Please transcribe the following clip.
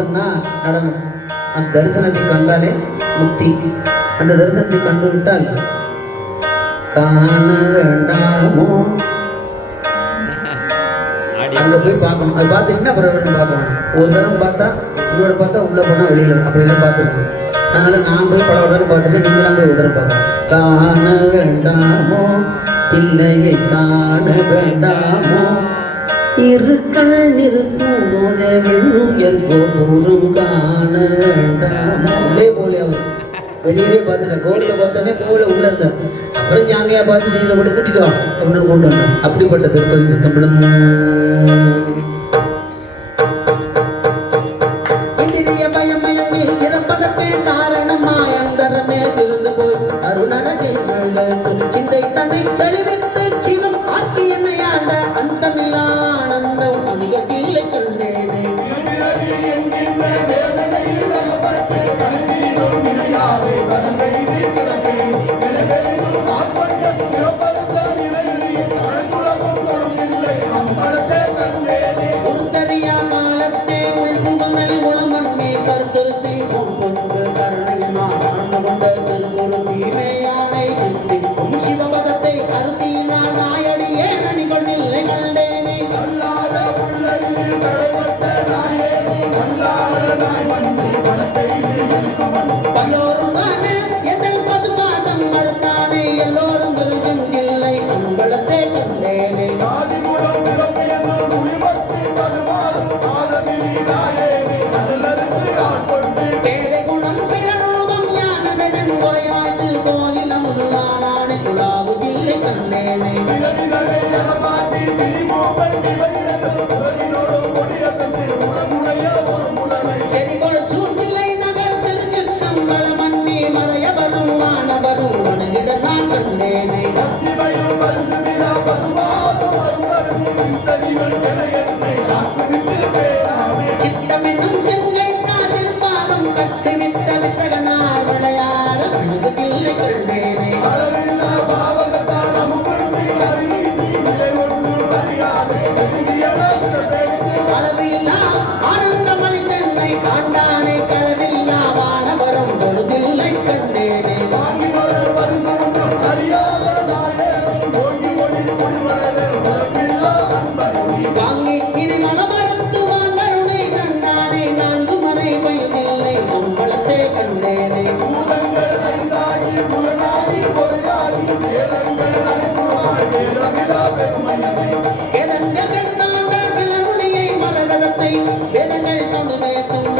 நடனம். அந்த தரிசனத்தை கண்டாலே முக்தி. அந்த தரிசனத்தை கண்டு விட்டால் காண வேண்டாமோ? அங்க போய் பார்க்கணும். அது பார்த்துட்டீங்கன்னா அப்புறம் வேணும் பார்க்க வேணாம். ஒரு தரம் பார்த்தா இன்னொரு பார்த்தா உள்ள போனா வெளியில. அப்படி எல்லாம் பார்த்துருக்கோம். அதனால நான் போய் பல தரம் பார்த்துட்டு நீங்களாம் போய் ஒரு தரம் பார்க்கணும் காண வேண்டாமோ? இல்லையை காண வேண்டாமோ? இரு கண் நிறுத்தும் போதே வெள்ளுயர் கோபுரம் காண வேண்டாம் உள்ளே போலே அவர். வெளியிலே பார்த்துட்டேன் கோவில பார்த்தோன்னே கோவில உள்ள இருந்தார். அப்புறம் ஜாமியா பார்த்து நீங்க மட்டும் கூட்டிட்டு வா. அப்படின்னு கொண்டு வந்தேன் அப்படிப்பட்ட திருப்பதி தமிழும் இந்திரிய அருணரகை சிந்தை தன்னை தெளிவித்து சிவம் ஆக்கி என்னையாண்ட அந்த ஞானதன் நமது கோயில் குழாவு குழாவுதில்லை கண்டேனே I'm gonna be. Thank you.